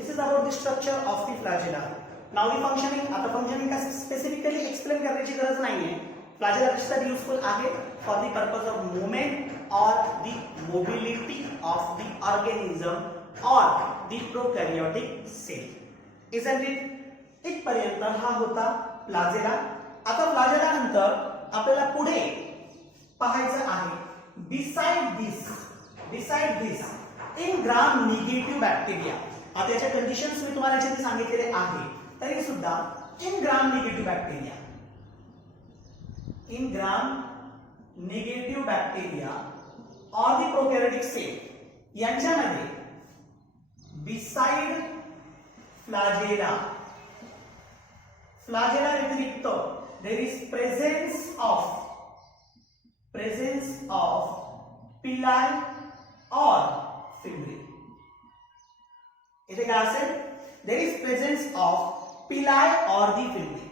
this is about the structure of the flagella. Now the functioning. आता functioning का specifically explain करण्याची गरज नाहीये. Flagella कशासाठी useful आहे? For the purpose of movement or the mobility of the organism or the prokaryotic cell. Isn't it? इथपर्यंत हा होता फ्लॅजेला. आता फ्लॅजेला नंतर आपल्याला पुढे पाहायचं आहे. Beside this, in gram negative bacteria. आता याच्या कंडिशन्स मी तुम्हाला याच्यात सांगितलेले आहे. तरी सुद्धा in gram negative bacteria or the prokaryotic cell यांच्यामध्ये beside flagella व्यतिरिक्त there is presence of pili or fimbriae. इथे काय असेल? there is presence of pili or the fimbriae.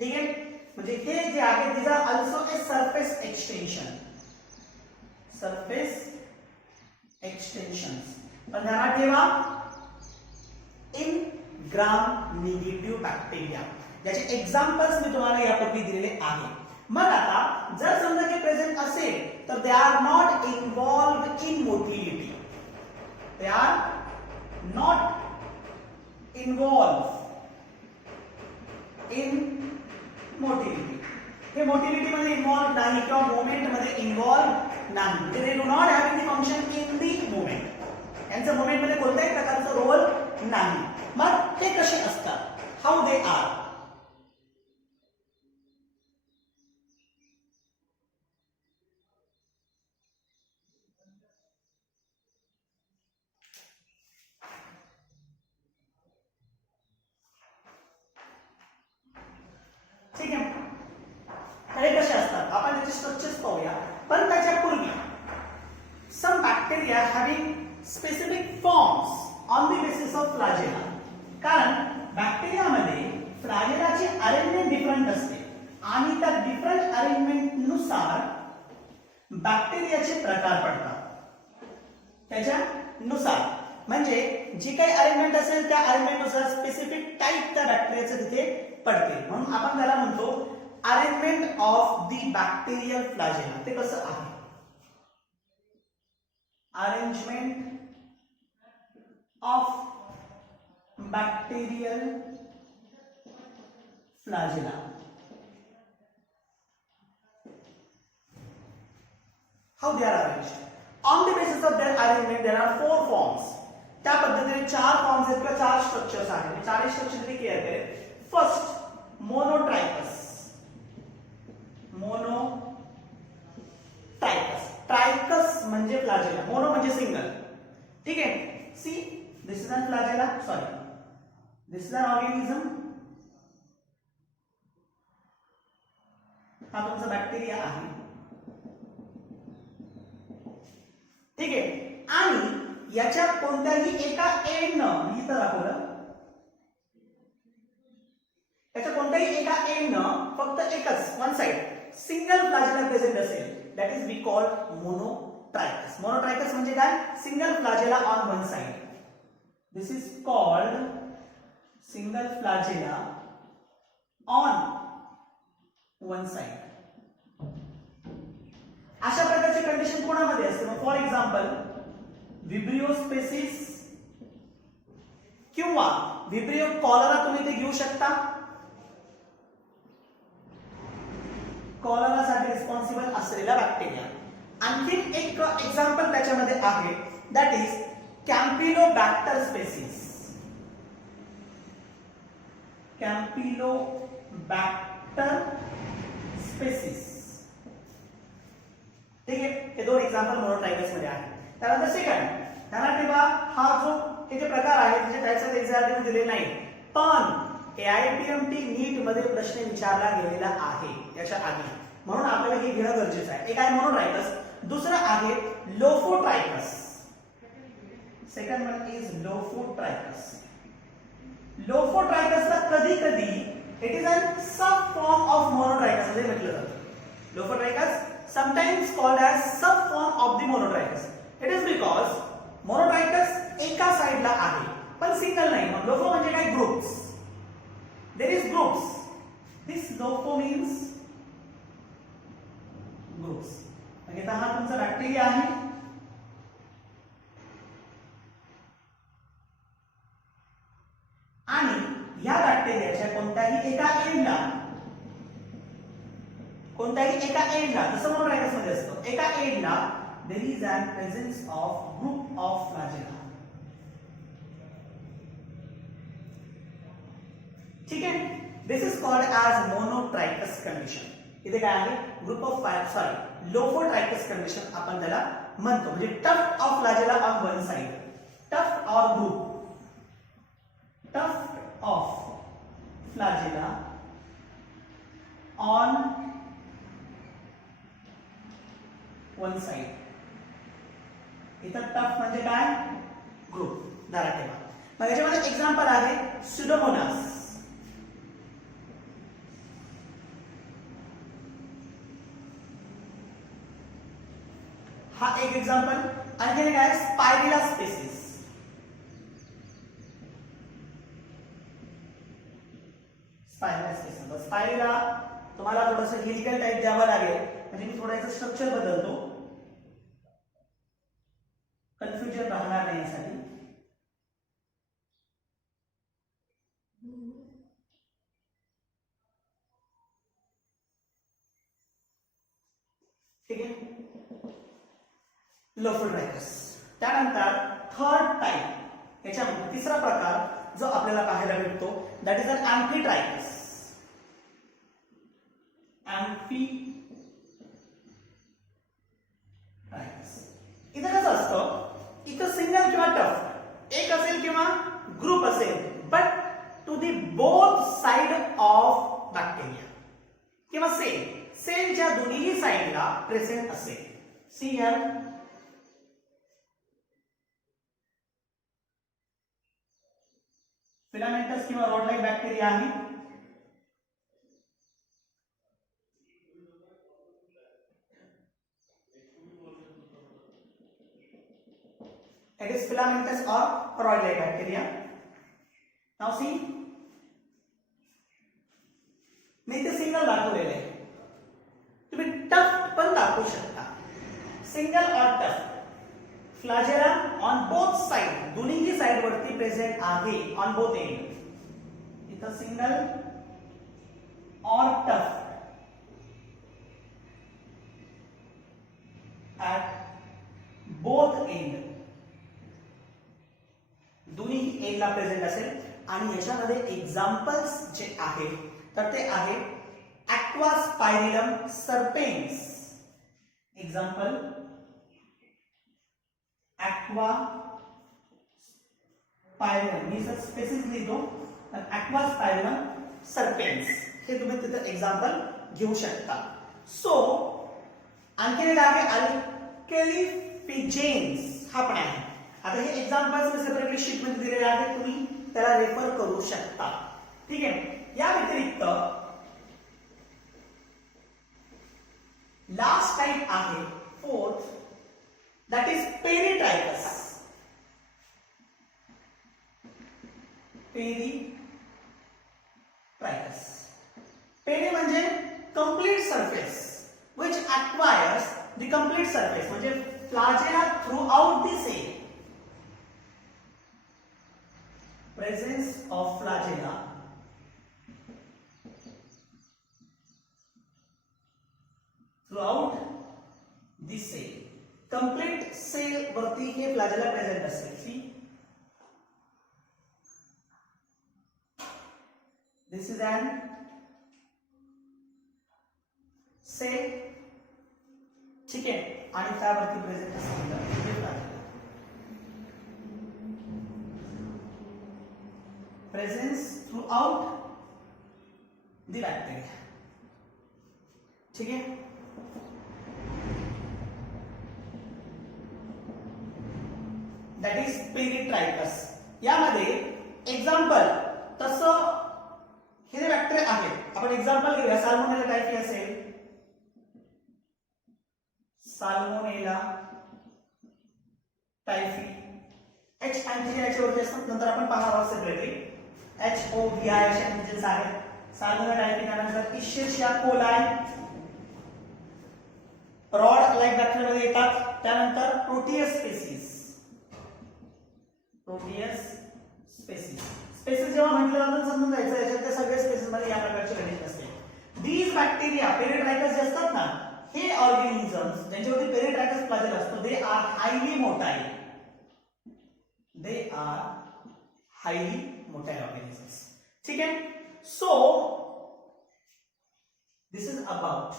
ठीक आहे, म्हणजे हे जे आहे these are also a surface extensions. पण ध्यानात ठेवा in gram negative bacteria याचे एक्झाम्पल्स मी तुम्हाला यापूर्वी दिलेले आहे. मग आता जर समजा की प्रेझेंट असेल तर they are not involved in motility. They are not involved in motility. हे मोटिलिटी मध्ये इन्व्हॉल्व नाही किंवा मूवमेंट मध्ये इन्व्हॉल्व नाही. They do not have any function in the movement. यांचं मूवमेंट मध्ये कोणत्याही प्रकारचा रोल नाही. मग ते कसे असतात? How they are? ठीक आहे, हे कसे असतात आपण त्याचे स्ट्रक्चर्स पाहूया. पण त्याच्यापूर्वी some bacteria having specific forms on the basis of flagella. कारण बॅक्टेरियामध्ये फ्लॅजेलाची अरेंजमेंट डिफरंट असते आणि त्या डिफरंट अरेंजमेंट नुसार बॅक्टेरियाचे प्रकार पडतात. त्याच्यानुसार म्हणजे जी काही अरेंजमेंट असेल त्या अरेंजमेंट नुसार स्पेसिफिक टाइप त्या बॅक्टेरियाचे तिथे पडते. म्हणून आपण त्याला म्हणतो अरेंजमेंट ऑफ द बॅक्टेरियल फ्लॅजेला. ते कसं आहे? Arrangement of bacterial flagella. How they are arranged? On the basis of their arrangement there are 4 forms. त्या पद्धतीने 4 फॉर्म्स आहेत किंवा 4 स्ट्रक्चर्स आहेत. मी 4 स्ट्रक्चर तरी क्लिअर करेन. First monotrichous. ट्रायकस म्हणजे फ्लॅजेला. मोनो म्हणजे सिंगल. ठीक आहे. See this is an flagella. Sorry, this is an organism. हा तुमचा बॅक्टेरिया आहे. ठीक आहे. आणि याच्या कोणत्याही एका एंडनं मी इथं दाखवलं, याच्या कोणत्याही एका एंडनं फक्त एकच one side single flagella present असेल, that is we called monotrichous. Monotrichous म्हणजे काय? Single flagella on one side. This is called single flagella on one side. अशा प्रकारची कंडिशन कोणामध्ये असते? मग फॉर एक्झाम्पल विब्रियो स्पेसिस किंवा विब्रियो कॉलरा तुम्ही ते घेऊ शकता. कॉलरा साठी रिस्पॉन्सिबल असलेला बॅक्टेरिया. आणखी एक एक्झाम्पल त्याच्यामध्ये आहे, दॅट इज कॅम्पिलोबॅक्टर स्पेसिस. कॅम्पिलोबॅक्टर स्पेसिस. ठीक आहे, हे 2 एक्झाम्पल मोनोट्रायकस मध्ये आहेत. त्यानंतर सेकंड, ध्यानात ठेवा हा जो हे जे प्रकार आहे त्याचे टाइप्स एक्झॅक्टली दिले नाही, पण AIPMT नीट मध्ये प्रश्न विचारला गेलेला आहे याच्या आधी. म्हणून आपल्याला हे घेणं गरजेचं आहे. एक आहे मोनोट्रायकस, दुसरं आहे lophotrichous. Second one is lophotrichous. लोफोट्रायकसला कधी कधी it is a sub form of monotrichous असे म्हटलं जातं. Lophotrichous sometimes called as sub form of the monotrichus. It is because monotrichus एका साइड लोफो म्हणजे काय groups there is groups this लोफो means groups म्हणजे हा तुमचा बॅक्टेरिया आहे आणि या बॅक्टेरियाच्या कोणत्याही एका एंडला जसं मोनोट्रायकस मध्ये असतं एका एंडला there is an presence of group of flagella ठीक आहे this is called as monotrichous condition इथे काय आहे ग्रुप ऑफ लोफोट्रायकस कंडिशन आपण त्याला म्हणतो म्हणजे tuft of flagella on one side tuft or group tuft of flagella on one side इथं टफ म्हणजे काय ग्रुप जरा ठेवा मग याच्यामध्ये एक्झाम्पल आहे सुडोमोनास हा एक एक्झाम्पल आणखी काय स्पायरिला स्पेसिस स्पायरिला तुम्हाला थोडंसं हेलिकल टाइप द्यावं लागेल म्हणजे मी थोडं याचं स्ट्रक्चर बदलतो कन्फ्युजन राहणार नाही यासाठी ठीक आहे लोफोट्रायकस त्यानंतर थर्ड टाइप याच्यामध्ये तिसरा प्रकार जो आपल्याला पाहायला भेटतो दॅट इज अन अँफिट्रायकस इथं कसं असतं इथं सिंगल किंवा टफ एक असेल किंवा ग्रुप असेल but to the both side of bacteria किंवा सेलच्या दोन्ही साइडला प्रेझेंट असेल सी हियर फिलामेंटस किंवा रॉड लाइक बॅक्टेरिया आहे it is filamentous or rod-like bacteria now see मी इथे सिंगल दाखवलेले आहे तुम्ही टफ्ट पण दाखवू शकता सिंगल और टफ्ट फ्लॅजेला ऑन बोथ साइड दोन्ही साइड वरती प्रेझेंट आहे ऑन बोथ एंड इथं सिंगल और टफ्ट at both end दोन्ही एंडला प्रेझेंट असेल आणि याच्यामध्ये एक्झाम्पल्स जे आहेत तर ते आहे ॲक्वास्पायरिलम सर्पेन्स एक्झाम्पल ॲक्वास्पायरिलम मी जर स्पेसिफिक लिहितो तर ॲक्वास्पायरिलम सर्पेन्स हे तुम्ही तिथे एक्झाम्पल घेऊ शकता सो आणखी एक आहे अल्केलिफिजेन्स हा पण आहे आता हे एक्झाम्पल्स मी सेपरेटली शीट मध्ये दिलेले आहेत तुम्ही त्याला रेफर करू शकता ठीक आहे या व्यतिरिक्त लास्ट टाइप आहे फोर्थ दॅट इज पेरिट्रायकस पेरी म्हणजे complete surface which acquires the complete surface म्हणजे flagella throughout the cell presence of flagella throughout the cell complete cell वरती हे flagella present असेल see this is an cell ठीक आहे आणि त्यावरती प्रेझेंट असेल presence through out the bacteria ठीक आहे दॅट इज पेरिट्रायकस यामध्ये एक्झाम्पल तसं हे जे बॅक्टेरिया आहेत आपण एक्झाम्पल घेऊया साल्मोनेला टायफी असेल साल्मोनेला टायफी H आणि G याच्यावरती असतात. नंतर आपण पाहणार आहोत सेपरेटली. HOVI असे अँटिजेन्स आहेत. सार्गोना टायपिकानंतर इशेरिया कोलाई रॉड लाईक बॅक्टेरियामध्ये येतात. त्यानंतर प्रोटियस स्पेसिस. स्पेसिस जेव्हा म्हटलं जातं समजून जायचं याच्यात ते सगळे स्पेसिस मध्ये या प्रकारचे कंडिशन असते. दीज बॅक्टेरिया पेरिट्रायकस जे असतात ना, हे ऑर्गॅनिझम्स ज्यांच्यावरती पेरिट्रायकस फ्लॅजेला असतो, they are highly motile. Organisms. ठीक आहे. So this is about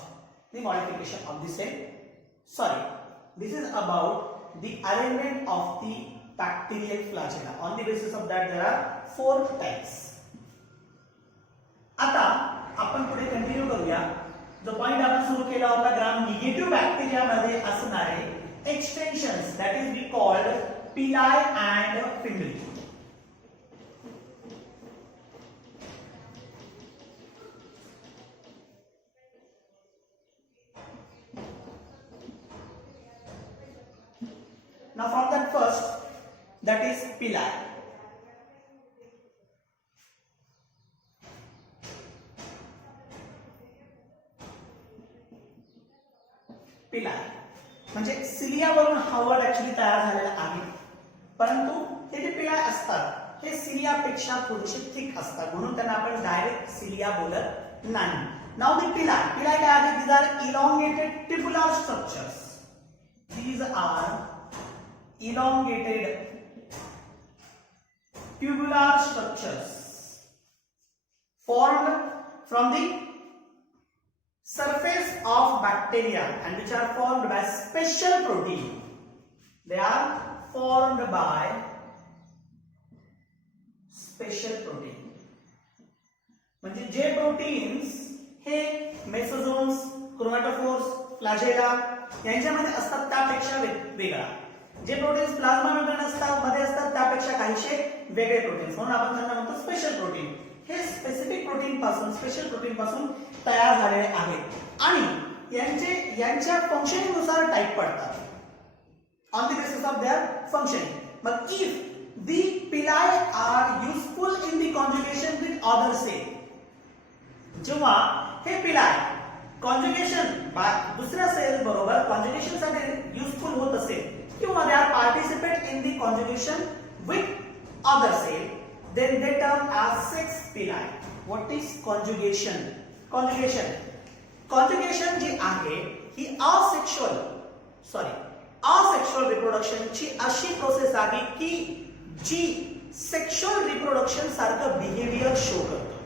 the modification of the cell. This is about the arrangement of the bacterial flagella. On the basis of that, there are 4 types. आता आपण पुढे continue करूया. जो point आपण सुरू केला होता ग्राम निगेटिव्ह बॅक्टेरिया मध्ये असणारे extensions, that is we called pili and fimbriae. Now from that first, that is pili. म्हणजे सिलियावरून हार्वर्ड ऍक्च्युली तयार झालेला आहे, परंतु हे जे पिलाय असतात हे सिलियापेक्षा थोडेसे थिक असतात, म्हणून त्यांना आपण डायरेक्ट सिलिया बोलत नाही. नाउ द पिलाय काय आहे? These are elongated tubular structures. These are elongated tubular structures formed from the surface of bacteria and which are formed by special protein. They are formed by special protein. म्हणजे जे proteins हे मेसोझोम्स, क्रोमॅटोफोर्स, फ्लॅजेला यांच्यामध्ये असतात त्यापेक्षा वेगळा. जे प्रोटीन्स प्लाझ्मा मेम्ब्रेन मध्ये असतात त्यापेक्षा काहीशे वेगळे प्रोटीन्स, म्हणून आपण त्यांना म्हणतो स्पेशल प्रोटीन. हे स्पेसिफिक प्रोटीन पासून, स्पेशल प्रोटीन पासून तयार झालेले आहेत आणि यांच्या फंक्शनिंग नुसार टाइप पडतात on the basis of their functioning. मग if the pili are useful in the conjugation with other cell, जेव्हा हे पिलाई कॉन्जुगेशन दुसऱ्या सेल बरोबर कॉन्जुगेशन साठी युजफुल होत असेल किंवा they are participate in the conjugation with other cell, then they term as sex pili. What is conjugation? Conjugation जी आहे ही asexual reproduction ची अशी प्रोसेस आहे की जी सेक्शुअल रिप्रोडक्शन सारखं बिहेवियर शो करतो.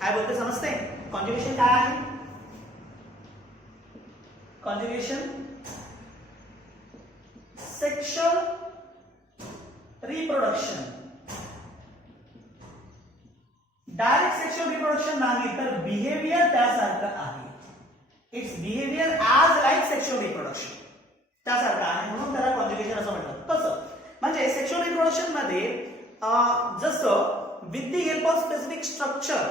काय बोलते समजते? कॉन्जुगेशन काय आहे? Conjugation sexual reproduction, direct sexual reproduction नाही तर बिहेवियर त्यासारखं आहे. It's behaviour as like sexual reproduction त्यासारखं आहे, म्हणून त्याला कॉन्जुगेशन असं म्हणतात. कसं म्हणजे सेक्शुअल रिप्रोडक्शन मध्ये जसं with the help of specific structure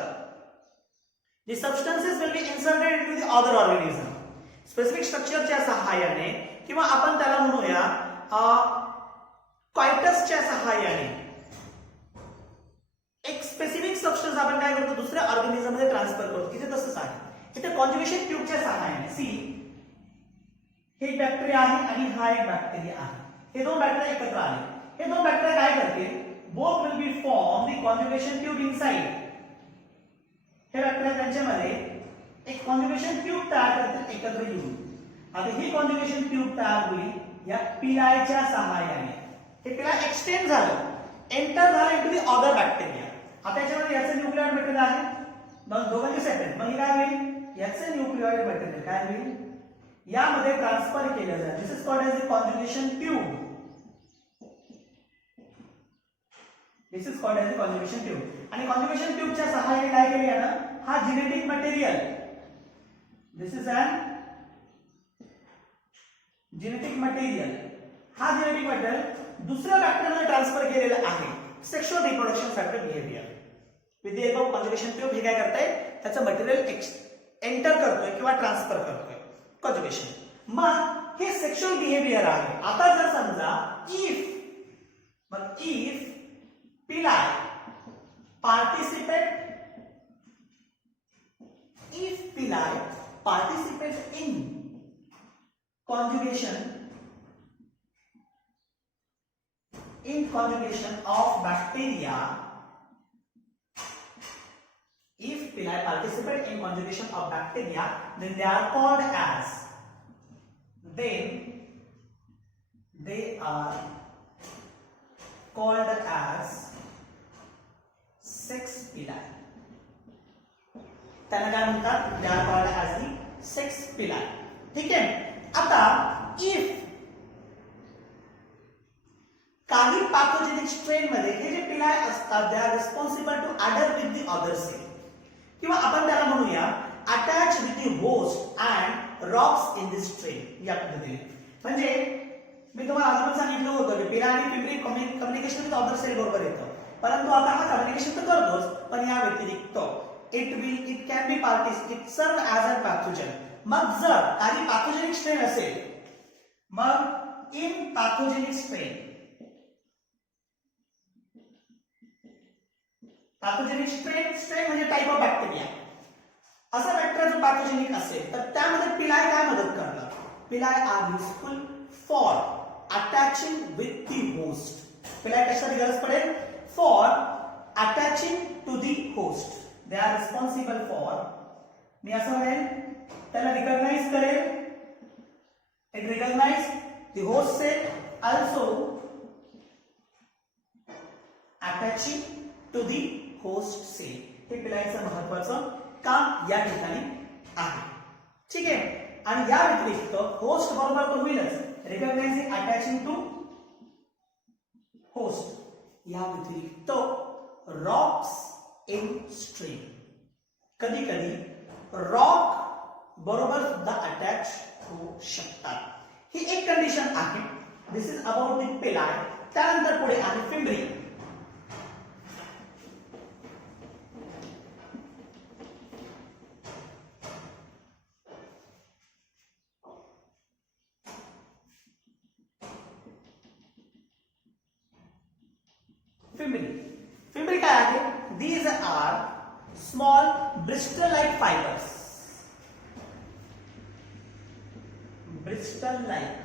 the substances will be inserted into the other organism. Specific स्ट्रक्चरच्या सहाय्याने किंवा आपण त्याला म्हणूया कॉयटसच्या सहाय्याने एक स्पेसिफिक सबस्टन्स आपण काय करतो दुसऱ्या ऑर्गॅनिझम मध्ये ट्रान्सफर करतो. इथे तसंच आहे. इथे कॉन्जुगेशन ट्यूबच्या सहाय्याने सी हे एक बॅक्टेरिया आहे आणि हा एक बॅक्टेरिया आहे. हे दोन बॅक्टेरिया एकत्र आले. हे दोन बॅक्टेरिया काय करतील? Both will be form the conjugation tube inside. हे बॅक्टेरिया त्यांच्यामध्ये एक कॉन्जुगेशन ट्यूब तयार करतील एकत्र येऊन. आता ही कॉन्जुगेशन ट्यूब तयार होईल या पिलायच्या सहाय्याने. हे पिलाय एक्सटेंड झालं, एंटर झालं इनटू द अदर बॅक्टेरिया. आता याच्यामध्ये याचं न्यूक्लिओइड मटेरियल आहे, दोघांचे सेपरेट. मग हे काय होईल? याचं न्यूक्लिओइड मटेरियल काय होईल? यामध्ये ट्रान्सफर केलं जाईल. This is called as the conjugation tube. This is called as the conjugation tube. आणि कॉन्जुगेशन ट्यूबच्या सहाय्याने काय केले ना, हा genetic material, this is an genetic material, हा जेनेटिक मटेरियल दुसऱ्या बॅक्टेरियामध्ये ट्रान्सफर केलेलं आहे सेक्शुअल रिप्रोडक्शन साठी behaviour. With the help of conjugation tube हे काय करताय? त्याचं मटेरियल एंटर करतोय किंवा ट्रान्सफर करतोय कॉन्जुगेशन. मग हे सेक्शुअल बिहेवियर आहे. आता जर समजा इफ मग if pili participate in conjugation of bacteria, if pili participate in conjugation of bacteria, then they are called as sex pili. त्यांना काय म्हणतात? They are called as the sex pili. ठीक आहे. आता इफ काही पॅथोजेनिक स्ट्रेन मध्ये हे जे पिलाय असतात they are responsible to adhere with the other cell, किंवा आपण त्याला म्हणूया attach with the host and rocks in the strain. या पद्धतीने म्हणजे मी तुम्हाला अजून सांगितलं होतं की पिलाय आणि fibril communication with other cell बरोबर येतं, परंतु आता हा कम्युनिकेशन तर करतोच, पण या व्यतिरिक्त it can be it serve as a pathogen. मग जर काही पॅथोजेनिक स्ट्रेन असेल, मग इन पॅथोजेनिक स्ट्रेन म्हणजे टाइप ऑफ बॅक्टेरिया, असा बॅक्टेरिया जो पॅथोजेनिक असेल तर त्यामध्ये पिलाय काय मदत करतात? Pili are useful for attaching with the host. Pili कशासाठी गरज पडेल? For attaching to the host. They are responsible for, मी असं म्हणेन त्याला रिकॉग्नाइज करेल, it recognize the host cell, also attaching to the host cell. हे पिलायचं महत्त्वाचं काम या ठिकाणी आहे. ठीक आहे. आणि या व्यतिरिक्त होस्ट बरोबर तो होईलच, रिकॉग्नाइजिंग अटॅचिंग टू होस्ट. या व्यतिरिक्त रॉक्स इन स्ट्रीम, कधी कधी रॉक बरोबर सुद्धा अटॅच होऊ शकतात. ही एक कंडिशन आहे. This is about the पिलाय. त्यानंतर पुढे आहे फिम्ब्री. फिम्ब्री काय आहे? These are small bristle-like fibers. Bristle-like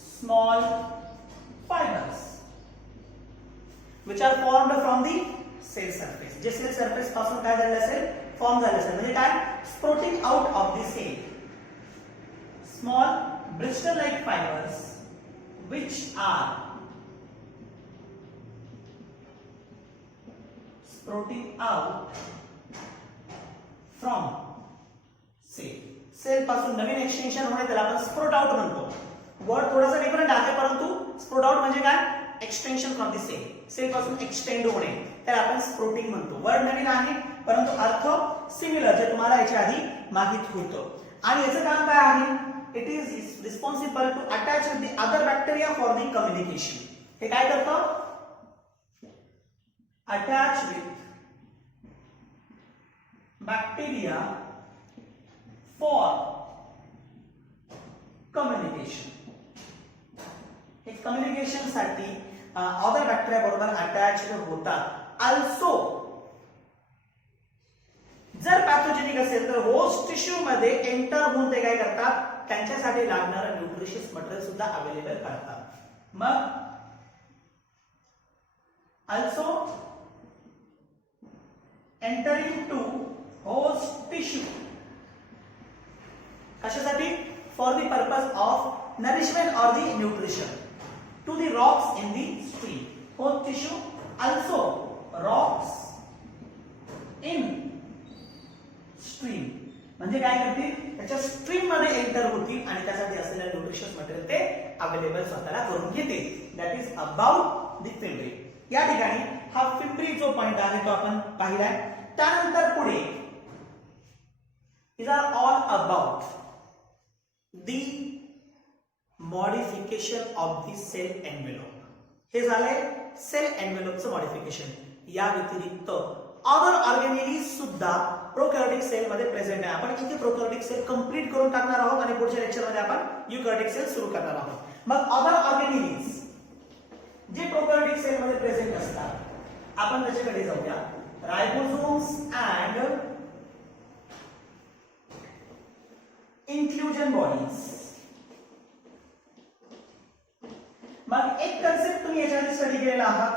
small fibers which are formed from the cell surface. जे सेल सरफेस पासून काय झालेलं असेल? फॉर्म झालेलं असेल. म्हणजे काय? Sprouting out of the cell. Small bristle-like fibers which are sprouting out from cell. Cell पासून नवीन एक्सटेन्शन होणे त्याला आपण स्प्रोट आउट म्हणतो. वर्ड थोडासा डिफरंट आहे, परंतु स्प्रोट आउट म्हणजे काय? Extension from the cell. Cell पासून एक्सटेंड होणे त्याला आपण स्प्रोटिंग म्हणतो. वर्ड नवीन आहे, परंतु अर्थ सिमिलर, जे तुम्हाला याच्या आधी माहित होतं. आणि याचं काम काय आहे? It is responsible to attach with the other bacteria for the communication. हे काय करतं? Attach with bacteria for communication. हे कम्युनिकेशन साठी अदर बॅक्टेरिया बरोबर अटॅच्ड होतात. also जर पॅथोजेनिक असेल तर होस्ट टिश्यू मध्ये एंटर होऊन ते काय करतात? त्यांच्यासाठी लागणारं न्यूट्रिशियस मटेरियल सुद्धा अवेलेबल करतात. मग also entering to host tissue, कशासाठी? For the purpose of nourishment और the nutrition to the rocks in the stream. Host tissue also rocks in stream म्हणजे काय करतील? त्याच्या स्ट्रीम मध्ये एंटर होतील आणि त्यासाठी असलेलं न्यूट्रिशियस मटेरियल ते अवेलेबल स्वतःला करून घेतील. That is about the fimbriae. या ठिकाणी हा फिम्ब्री जो पॉइंट आहे तो आपण पाहिलाय. त्यानंतर पुढे these are all about the modification of the cell envelope. हे झाले सेल एन्व्हलपचं मॉडिफिकेशन. या व्यतिरिक्त अदर ऑर्गॅनिलीज सुद्धा प्रोकॅरियोटिक सेल मध्ये प्रेझेंट आहे. आपण इथे प्रोकॅरियोटिक सेल कंप्लीट करून टाकणार आहोत आणि पुढच्या लेक्चर मध्ये आपण युकॅरियोटिक सेल सुरू करणार आहोत. मग अदर ऑर्गॅनिलीज जे प्रोकॅरियोटिक प्रोकॅरियोटिक सेल मध्ये प्रेझेंट असतात. आपण त्याच्याकडे जाऊया. रायबोसोम्स अँड इन्क्लुजन बॉडीज. मग एक कन्सेप्ट तुम्ही याच्यामध्ये स्टडी केलेला आहात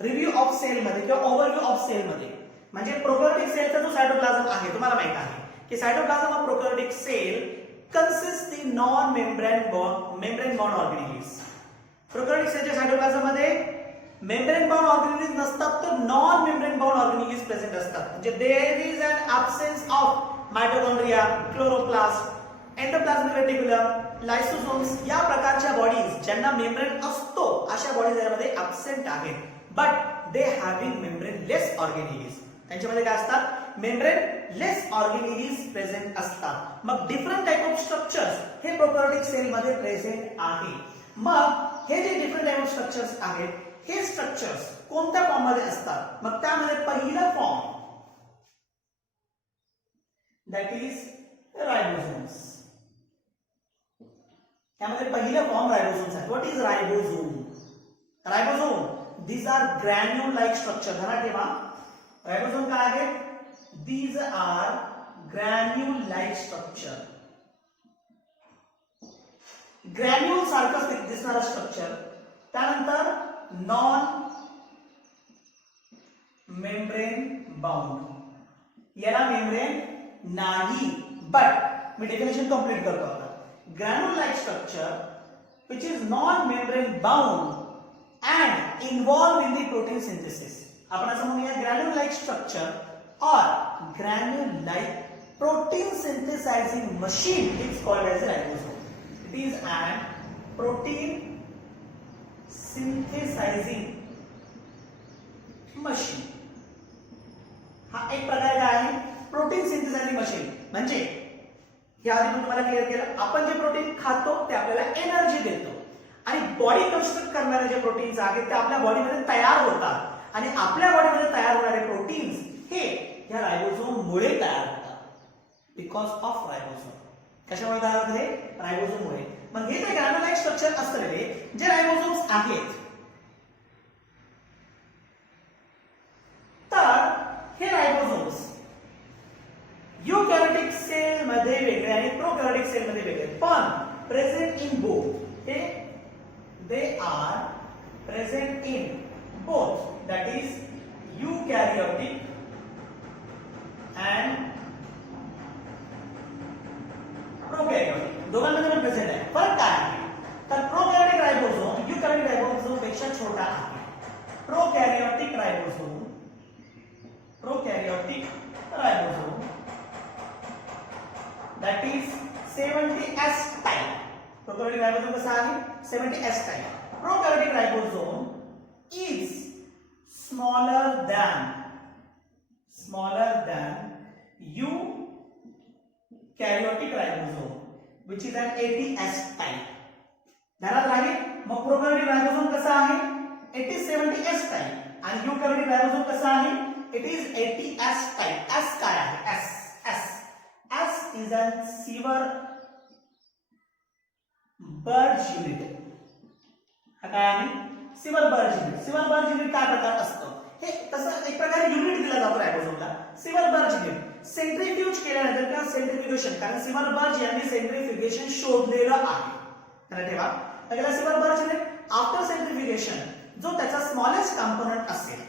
रिव्ह्यू ऑफ सेल मध्ये किंवा ओव्हरव्ह्यू ऑफ सेल मध्ये. म्हणजे प्रोकॅरियोटिक सेलचा जो सायटोप्लाझम आहे तुम्हाला माहित आहे की cytoplasm of prokaryotic cell consists the non-membrane bound organelles. Prokaryotic सेलच्या सायटोप्लाझम मध्ये मेम्ब्रेन बाउंड ऑर्गेनेलिज नसतात तर non membrane bound organelles present असतात. म्हणजे there is an absence of mitochondria, chloroplast, endoplasmic reticulum, lysosomes या प्रकारच्या बॉडीज ज्यांना मेम्ब्रेन असतो अशा बॉडीज यामध्ये ॲब्सेंट आहेत. But they having membrane less organelles. त्यांच्यामध्ये काय असतात? मेम्ब्रेन लेस ऑर्गेनेलिज प्रेझेंट असतात. मग डिफरंट टाइप ऑफ स्ट्रक्चर्स हे प्रोकॅरियोटिक सेल मध्ये प्रेझेंट आहे. मग हे जे डिफरंट टाइप ऑफ स्ट्रक्चर्स आहेत हे स्ट्रक्चर्स कोणत्या फॉर्म मध्ये असतात? मग त्यामध्ये पहिलं फॉर्म दॅट इज रायबोसोम्स. त्यामध्ये पहिलं फॉर्म रायबोसोम्स आहे. What is ribosome? Ribosome these are granule like structure. ध्यानात ठेवा रायबोसोम काय आहे? These are granule like structure. Granule सारखं दिसणारा स्ट्रक्चर. त्यानंतर नॉन मेम्ब्रेन बाउंड. याला मेम्ब्रेन नाही. बट मी डेफिनेशन कंप्लीट करतो आता. Granule like structure which is non membrane bound and involved in the protein synthesis. आपण असं म्हणूया granule like structure or granule like protein synthesizing machine is called as a ribosome. It is an protein synthesizing machine. हा एक प्रकार काय आहे? Protein synthesising machine. म्हणजे हे आधी मी तुम्हाला क्लिअर केलं. आपण जे प्रोटीन खातो ते आपल्याला एनर्जी देतो आणि बॉडी कन्स्ट्रक्ट करणारे जे प्रोटीन्स आहेत ते आपल्या बॉडीमध्ये तयार होतात आणि आपल्या बॉडीमध्ये तयार होणारे प्रोटीन्स हे या रायबोसोम मुळे तयार होतात. Because of ribosome. कशामुळे तयार होते? हे रायबोसोम मुळे. मग हे जे ग्रॅन्युलाइट स्ट्रक्चर असलेले जे रायबोसोम्स आहेत तर हे रायबोसोम्स युकॅरियोटिक सेल मध्ये वेगळे आणि प्रोकॅरियोटिक सेल मध्ये वेगळे पण present in both. They are present in both. That is eukaryotic and prokaryotic. दोघांमध्ये पण प्रेझेंट आहे. फरक काय आहे? तर प्रोकॅरियोटिक रायबोसोम युकॅरियोटिक रायबोसोम पेक्षा छोटा आहे. प्रोकॅरियोटिक रायबोसोम that is 70S type. प्रोकॅरियोटिक रायबोसोम कसा आहे? 70S type. प्रोकॅरियोटिक रायबोसोम is smaller than eukaryotic ribosome which is an 80S type. ध्यानात राहील. मग प्रोकॅरियोटिक रायबोसोम कसा आहे? It is 70S type आणि eukaryotic रायबोसोम कसा आहे? It is 80S type. S काय आहे? S is a Siever Burge unit. हा काय आहे? Siever Burge unit. Siever Burge unit काय प्रकार असतं? हे तसं एक प्रकारे युनिट दिला जातो रायबोसोमला. सिवर बर्ज युनिट सेंट्रीफ्यूज केल्यानंतर किंवा सेंट्रीफ्युगेशन, कारण सिवर बर्ज यांनी सेंट्रीफ्युगेशन शोधलेलं आहे. तर ठेवा त्याला सिवर बर्ज युनिट आफ्टर सेंट्रीफ्युगेशन जो त्याचा स्मॉलेस्ट कंपोनेंट असेल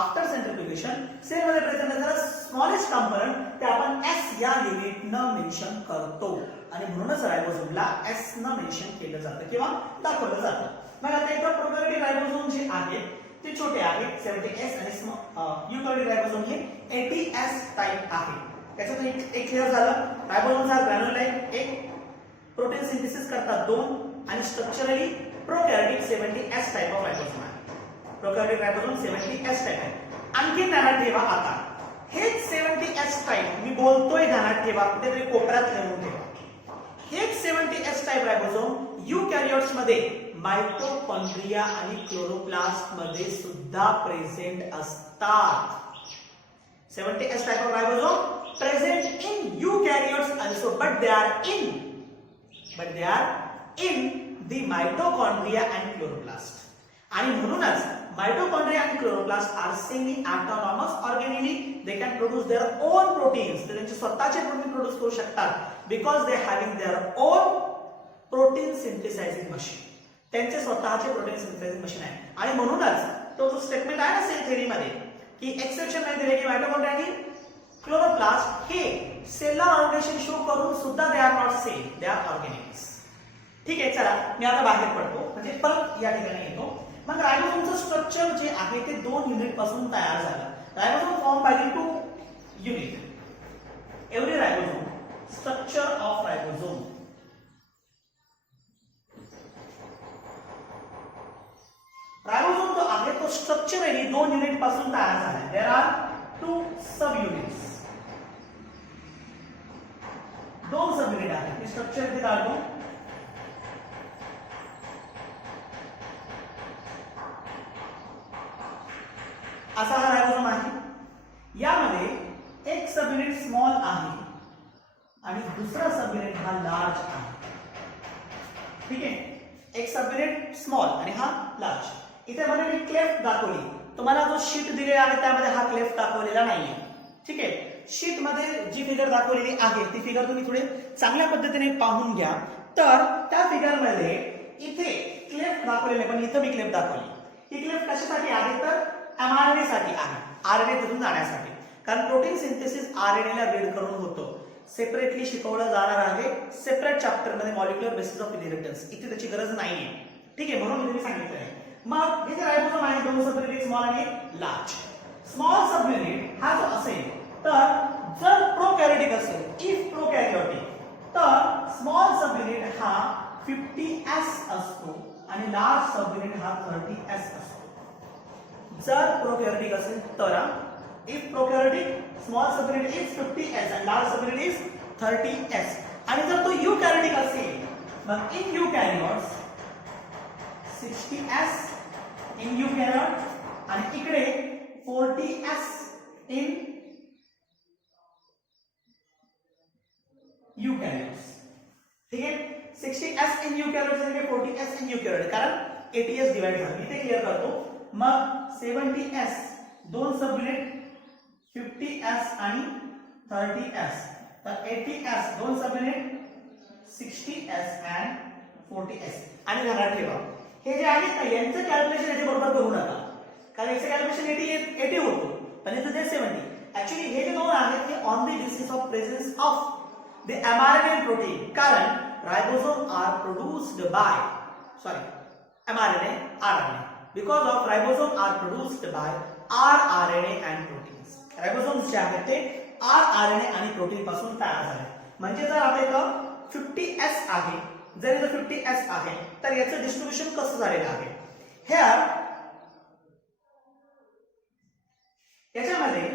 आफ्टर सेंट्रीफ्युगेशन सेल मध्ये प्रेझेंट असलेला स्मॉलेस्ट कंपोनेंट ते आपण S या युनिटनं मेन्शन करतो आणि म्हणूनच रायबोसोमला S न मेन्शन केलं जातं किंवा दाखवलं जातं. मग आता इथं प्रोकॅरियोटिक रायबोसोम जे आहेत ते छोटे आहेत 70S आणि युकॅरियोटिक रायबोसोम हे 80S टाइप आहे. त्याच्यातून एक क्लिअर झालं. रायबोसोमचा ग्रॅन्युलाइट एक प्रोटीन सिंथेसिस करतात दोन आणि स्ट्रक्चरली प्रोकॅरियोटिक 70S टाइप ऑफ रायबोसोम आहे. प्रोकॅरियोटिक रायबोसोम 70S टाइप आहे. आणखी ध्यानात ठेवा आता हेच 70S टाइप मी बोलतोय ध्यानात ठेवा कुठेतरी कोपऱ्यात लिहून ठेवा. हेच 70S टाइप रायबोसोम युकॅरियोट्स मध्ये मायटोकॉन्ड्रिया आणि क्लोरोप्लास्ट मध्ये सुद्धा प्रेझेंट असतात. 70S type of ribosome present in eukaryotes also, but they are in the mitochondria and chloroplast. आणि म्हणूनच मायटोकॉन्ड्रिया आणि chloroplast are semi autonomous organelle. They can produce their own proteins. ते त्यांचे स्वतःचे प्रोटीन प्रोड्यूस करू शकतात because they having their own protein synthesising machine. त्यांचे स्वतःचे प्रोटीन सिंथेसायझिंग मशीन आहे. आणि म्हणूनच तो जो स्टेटमेंट आहे ना सेल थेअरीमध्ये की एक्सेप्शन नाही दिले की मायटोकॉन्ड्रिया आणि क्लोरोप्लास्ट हे सेलर ऑर्गनेशन शो करून सुद्धा they are not cell, they are organics. ठीक आहे, चला मी आता बाहेर पडतो म्हणजे परत या ठिकाणी येतो. मग रायबोसोमचं स्ट्रक्चर जे आहे ते 2 युनिट पासून तयार झालं. Ribosome form by 2 unit. Every ribosome, structure of ribosome. Ribosome जो आहे तो स्ट्रक्चरली 2 युनिट पासून तयार झाला. There are 2 subunits. 2 subunit आहेत. हे स्ट्रक्चर इथे काढतो. असा हा रायबोसोम आहे. यामध्ये एक सब युनिट स्मॉल आहे आणि दुसरा सब युनिट हा लार्ज आहे. ठीक आहे, एक सब युनिट स्मॉल आणि हा लार्ज. इथे मध्ये मी क्लेफ्ट दाखवली. तुम्हाला जो शीट दिलेला आहे त्यामध्ये हा क्लेफ्ट दाखवलेला नाहीये. ठीक आहे, शीट मध्ये जी फिगर दाखवलेली आहे ती फिगर तुम्ही थोडी चांगल्या पद्धतीने पाहून घ्या. तर त्या फिगर मध्ये इथे क्लेफ्ट दाखवलेले पण इथे मी क्लेफ्ट दाखवली. ही क्लेफ्ट कशासाठी आहे तर एमआरएनए साठी आहे. आरएनए तिथून जाण्यासाठी. कारण प्रोटीन सिंथेसिस आरएनए ला रीड करून होतो. सेपरेटली शिकवलं जाणार आहे सेपरेट चॅप्टर मध्ये मॉलिक्युलर बेसिस ऑफ इनहेरिटन्स. इथे त्याची गरज नाहीये. ठीक आहे, म्हणून मी सांगितलं आहे. मग इथे रायबोसोम आहे 2 सब युनिट स्मॉल आणि लार्ज. स्मॉल सब युनिट हा जो असेल तर जर प्रोकॅरियोटिक असेल, इफ प्रोकॅरियोटिक, तर स्मॉल सब युनिट हा 50s असतो आणि लार्ज सब युनिट हा 30s असतो. जर प्रोकॅरियोटिक असेल तर if prokaryotic small subunit is 50s and large subunit is 30s. आणि जर तो यूकॅरियोटिक असेल मग इन यूकॅरियोट्स 60s इन यूकॅरियोट आणि इकडे 40s इन यूकॅरियोट्स. ठीक आहे, 60s इन यूकॅरियोट्स आणि 40s इन यूकॅरियोट. कारण 80s डिवाइड झालं. इथे क्लिअर करतो. मग 70s 2 सब युनिट 50s आणि 30s. तर 80s 2 sub unit 60s and 40s. आणि ध्यानात ठेवा हे जे आहेत ना यांचं कॅल्क्युलेशन याच्या बरोबर करू नका. कारण याचं कॅल्क्युलेशन 80 होतो पण इथे ते 70. ऍक्च्युअली हे जे 2 आहेत ते on the basis of presence of the mRNA protein. कारण ribosome are produced by mRNA RNA. Because of ribosome are produced by rRNA and proteins. Ribosomes जे आहेत ते आरआरएनए आणि प्रोटीन पासून तयार झाले. म्हणजे जर आता इथं 50s आहे, जर इथं 50s आहे तर याचं डिस्ट्रीब्युशन कसं झालेलं आहे. हेअर याच्यामध्ये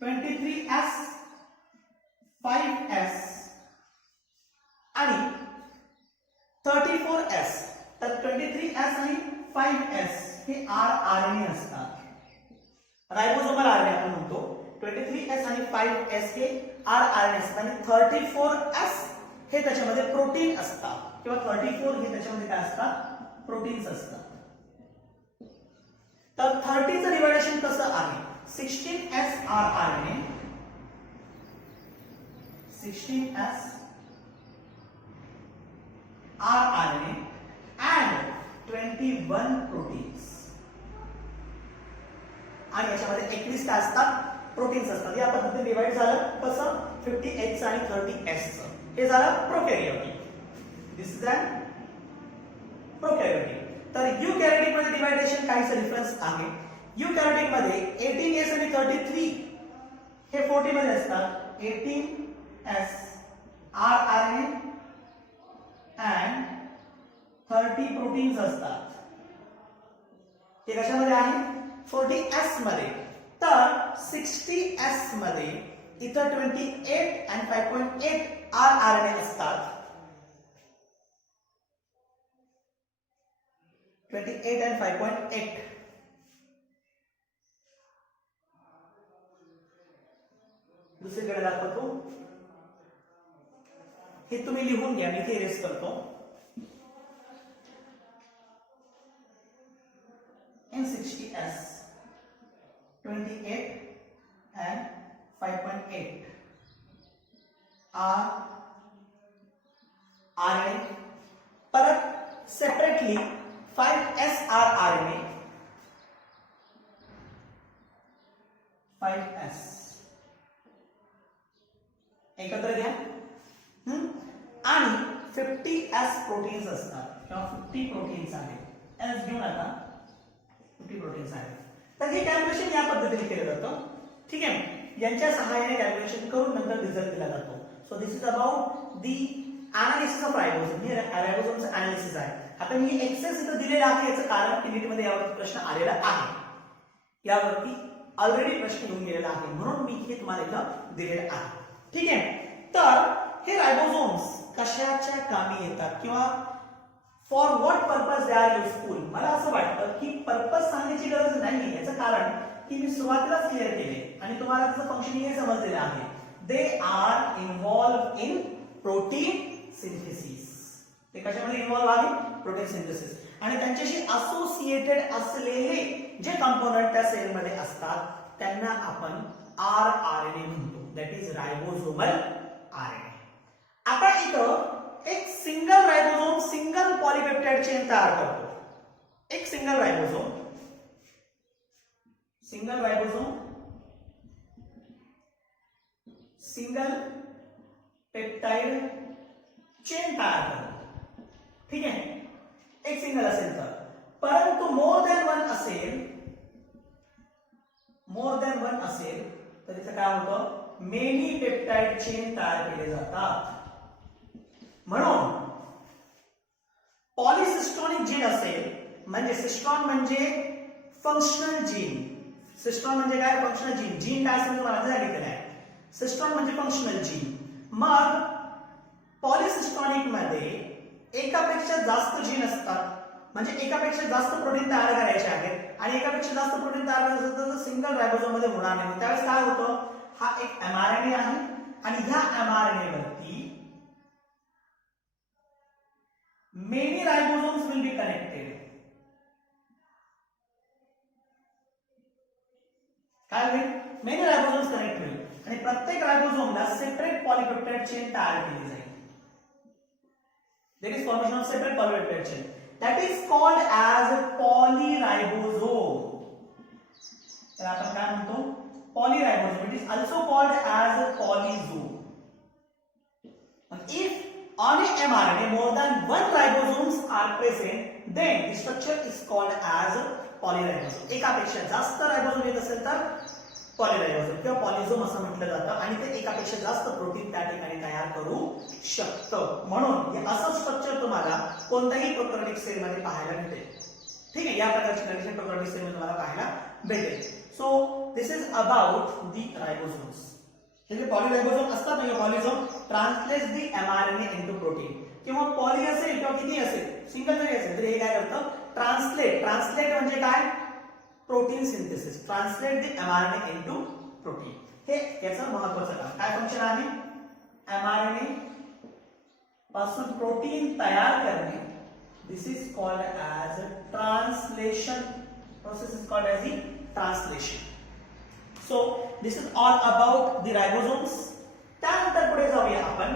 23s 5s आणि 34s. तर 23s आणि 5s हे आरआरएनए असतात. रायबोसोमल आरएनए आपण म्हणतो. 23s आणि 5s हे आरआरएनए असतात आणि 34s हे त्याच्यामध्ये प्रोटीन असतात किंवा 34 हे त्याच्यामध्ये काय असतात प्रोटीन्स असतात. तर 30 चं डिव्हायडेशन कसं आहे 16s rRNA 16s rRNA and 21 proteins. आणि याच्यामध्ये 21 काय असतात प्रोटीन्स असतात. या पद्धतीने डिवाइड झालं कसं 50s आणि 30s चं. हे झालं प्रोकॅरियोटिक. दिस इज अन प्रोकॅरियोटिक. तर यूकॅरियोटिक मध्ये डिवायडेशन काहीच डिफरन्स आहे. यूकॅरियोटिक मध्ये 18s आणि 33 हे 40 मध्ये असतात. 18s आरआरएनए and 30 प्रोटीन्स असतात. हे कशामध्ये आहे 40s मध्ये. तर 60s मध्ये इथं 28 and 5.8 आरआरएनए असतात. 28 and 5.8. दुसरीकडे दाखवतो. हे तुम्ही लिहून घ्या. मी इथे इरेज करतो. S 28 and 5.8 are RNA. परत separately 5S are RNA, 5S एकत्र घ्या आणि 50S प्रोटीन्स असतात किंवा 50 प्रोटीन्स आहेत. एस घेऊन आता 50 प्रोटीन्स आहेत. तर हे कॅल्क्युलेशन या पद्धतीने केलं जातं. ठीक आहे, यांच्या सहाय्याने कॅल्क्युलेशन करून नंतर रिझल्ट दिला जातो. So this is about the analysis of ribosome. हे रायबोसोमचं अनालिसिस आहे. आता मी एक्सेस इथं दिलेलं आहे, याचं कारण की नीट मध्ये यावरती प्रश्न आलेला आहे, यावरती ऑलरेडी प्रश्न येऊन गेलेला आहे, म्हणून मी हे तुम्हाला इथं दिलेलं आहे. ठीक आहे, तर हे रायबोसोम्स कशाच्या कामी येतात किंवा for what purpose they are useful. मला असं वाटतं की पर्पज सांगण्याची गरज नाही. याचं कारण की मी सुरुवातीलाच क्लिअर केले आणि तुम्हाला त्याचं फंक्शन हे समजलेलं आहे. They R involve in protein synthesis. ते कशामध्ये इन्व्हॉल्व आहे? Protein synthesis. आणि त्यांच्याशी असोसिएटेड असलेले जे कंपोनंट त्या सेल मध्ये असतात त्यांना आपण आरएनए म्हणतो. That is ribosomal RNA. आता इथं एक single ribosome single polypeptide chain तयार करतो. एक single ribosome single peptide chain तयार करतो. ठीक आहे, एक सिंगल असेल तर. परंतु मोर दॅन वन असेल तर इथं काय होतं? मेनी पेप्टाइड चेन तयार केले जातात. म्हणून पॉलिसिस्टॉनिक जीन असेल म्हणजे सिस्टॉन म्हणजे फंक्शनल जीन. सिस्टॉन म्हणजे काय? Functional gene. जीन काय असेल तुम्हाला सांगितलेलं आहे. सिस्टॉन म्हणजे फंक्शनल जीन. मग पॉलिसिस्टॉनिक मध्ये एकापेक्षा जास्त जीन असतात, म्हणजे एकापेक्षा जास्त प्रोटीन तयार करायचे आहेत आणि एकापेक्षा जास्त प्रोटीन तयार करायचं असेल तर सिंगल रायबोसोम मध्ये होणार नाही. त्यावेळेस काय होतं? हा एक एमआरएनए आहे आणि ह्या एमआरएनए वरती मेनी रायबोसोम्स विल बी कनेक्टेड. काय होईल? मेनी रायबोसोम्स कनेक्ट होईल आणि प्रत्येक रायबोसोमला सेपरेट पॉलीपेप्टाइड चेन तयार केली जाईल. There is formation of separate polypeptide chain. That is called as polyribosome. तर आपण काय म्हणतो? Polyribosome. It is also called as polysome. If on a mRNA more than one ribosomes are present, then the structure is called as polyribosome. एकापेक्षा जास्त रायबोसोम येत असेल तर पॉलीरायबोसोम किंवा पॉलिझोम असं म्हटलं जातं आणि ते एकापेक्षा जास्त प्रोटीन त्या ठिकाणी तयार करू शकतं. म्हणून हे असं स्ट्रक्चर तुम्हाला कोणत्याही प्रोकॅरियोटिक सेल मध्ये पाहायला मिळेल. ठीक आहे, या प्रकारची कंडिशन प्रोकॅरियोटिक सेल मध्ये तुम्हाला पाहायला भेटेल. So this is about the ribosomes. हे जे पॉलीरायबोसोम असतात ना, polysome translates the mRNA into protein. किंवा पॉली असेल किंवा किती असेल, सिंगल जरी असेल तरी हे काय करतं? ट्रान्सलेट म्हणजे काय? Protein synthesis. Translate the mRNA into protein. हे याचं महत्त्वाचं काम. काय फंक्शन आहे? एमआरएनए पासून प्रोटीन तयार करणे. This is called as translation. Process is called as the translation. So this is all about the ribosomes. त्यानंतर पुढे जाऊया आपण.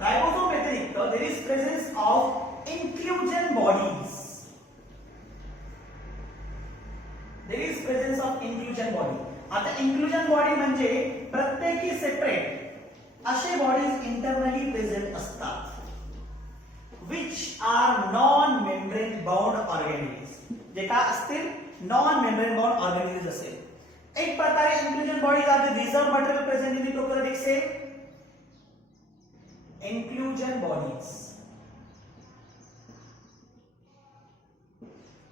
रायबोसोम व्यतिरिक्त there is presence of inclusion bodies. There is presence of inclusion body. आता inclusion body म्हणजे प्रत्येकी separate असे बॉडीज इंटरनली प्रेझेंट असतात, which are non-membrane bound organisms. जे काय असतील? non-membrane bound organisms असेल. एक प्रकारे inclusion bodies are the reserve material present in the prokaryotic cell. Inclusion bodies.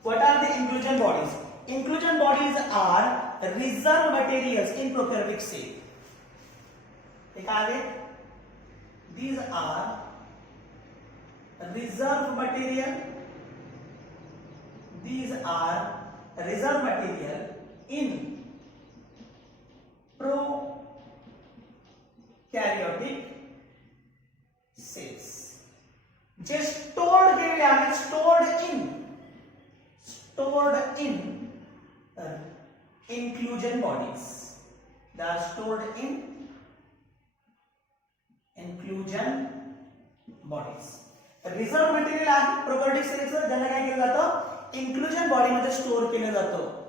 What are the inclusion bodies? Inclusion bodies are reserve materials in prokaryotic cell. ठीक आहे? These are reserve material. These are reserve material in prokaryotic cells. जे stored केलेले आहेत, stored in inclusion bodies. They are stored in inclusion bodies. Reserve material आहे प्रोकॅरियोटिक सेलचं, ज्यांना काय केलं जातं, inclusion बॉडी मध्ये स्टोअर केलं जातं.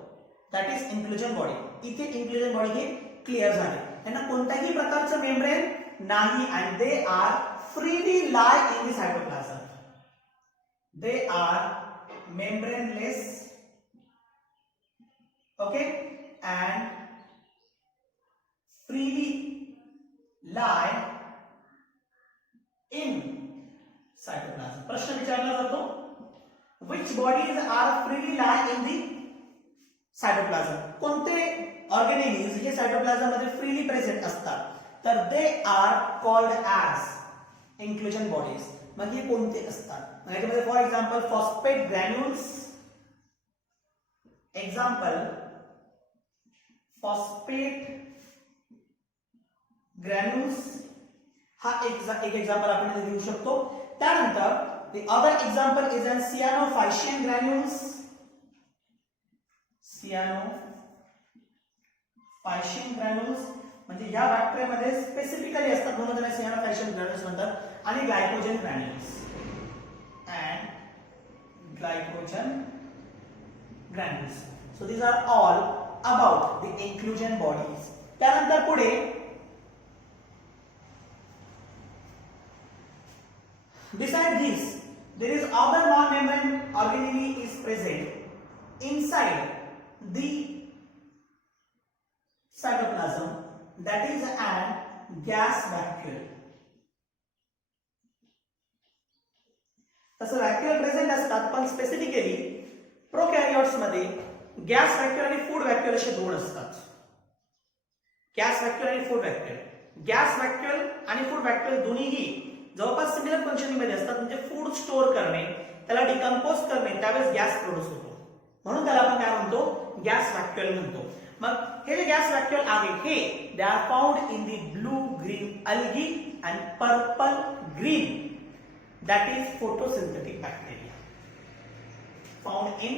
That is inclusion body. इथे inclusion बॉडी हे क्लिअर झाले. त्यांना कोणत्याही प्रकारचं मेम्ब्रेन नाही and they are freely lie in the cytoplasm. They are membraneless, okay, and freely lie in cytoplasm. प्रश्न विचारला जातो, which bodies are freely lie in the cytoplasm? कोणते ऑर्गेनेलिज हे सायटोप्लाझम मध्ये फ्रीली प्रेझेंट असतात? तर they are called as inclusion bodies. मग हे कोणते असतात? याच्यामध्ये for example phosphate granules, example phosphate granules हा एक एक्झाम्पल आपण देऊ शकतो. त्यानंतर the other example is an cyanophycean granules. cyanophycean granules म्हणजे या बॅक्टेरियामध्ये स्पेसिफिकली असतात म्हणून त्याला cyanophycean granules म्हणतात. आणि glycogen granules and glycogen granules. So these are all about the inclusion bodies. त्यानंतर पुढे beside this there is other non-membrane organelle is present inside the cytoplasm, that is an gas vacuole. तसं व्हॅक्युअल present असतात, पण specifically प्रोकॅरियोट्स मध्ये gas व्हॅक्युअल आणि food व्हॅक्युअल असे दोन असतात. गॅस व्हॅक्युअल आणि फूड व्हॅक्युअल. गॅस व्हॅक्युअल आणि फूड व्हॅक्युअल दोन्हीही जवळपास सिमिलर फंक्शनिंग मध्ये असतात. म्हणजे फूड स्टोअर करणे, त्याला डिकम्पोज करणे, त्यावेळेस गॅस प्रोड्यूस होतो, म्हणून त्याला आपण काय म्हणतो, गॅस व्हॅक्युअल म्हणतो. मग हे जे गॅस व्हॅक्युअल आहे हे they are found in the blue green algae and purple green, that is photosynthetic bacteria found in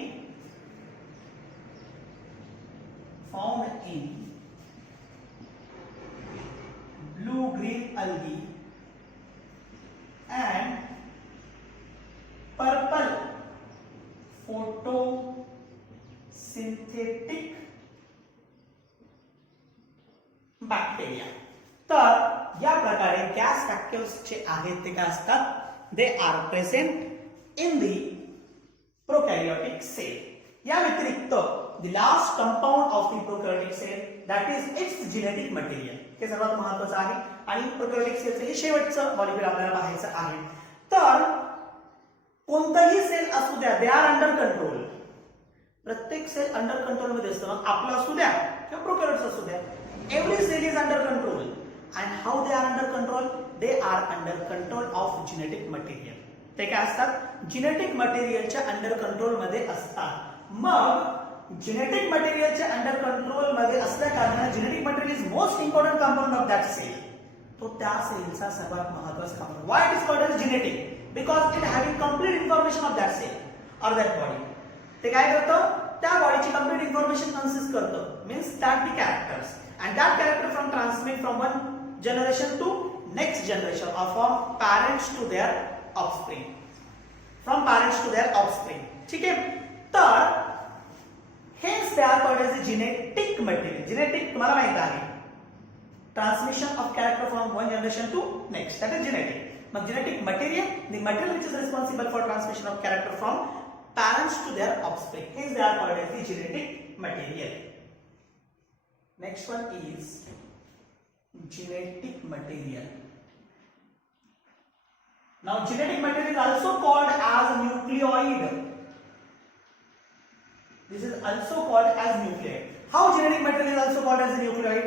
blue green algae and purple photosynthetic bacteria. तर या प्रकारे गॅस व्हॅक्युल्स जे आहेत ते काय असतात, they are present in the prokaryotic cell. या व्यतिरिक्त the last compound of the prokaryotic cell, that is its genetic material, हे सर्वात महत्त्वाचं आहे. आणि प्रोकॅरियोटिक सेलचं हे शेवटचं मॉलिक्यूल आपल्याला पाहायचं आहे. तर कोणताही सेल असू द्या, दे आर अंडर कंट्रोल. प्रत्येक सेल अंडर कंट्रोल मध्ये असतं. मग आपलं असू द्या किंवा प्रोकॅरियोट्स असू द्या, every cell is under control. And how they are under control? They are under control of genetic material. ते काय असतात, जेनेटिक मटेरियलच्या अंडर कंट्रोल मध्ये असतात. मग जेनेटिक मटेरियलच्या अंडर कंट्रोल मध्ये असल्या कारणाने genetic material is most important component of that cell. तो त्या सेलचा सर्वात महत्त्वाचा component. Why it is called as genetic? Because it having complete information of that cell or that body. ते काय करतं, त्या बॉडीची कंप्लीट इन्फॉर्मेशन कन्सिस्ट करतं. Means that the characters and that character from transmit from one generation to next generation, or from parents to their offspring, ठीक आहे. तर हेच they are called as the genetic material. Genetic तुम्हाला माहित आहे, transmission of character from one generation to next, that is genetic. मग genetic material, the material which is responsible for transmission of character from parents to their offspring, hence they are called as the genetic material. Next one is genetic material. Now genetic material is also called as nucleoid. This is also called as nucleoid. How genetic material is also called as a nucleoid?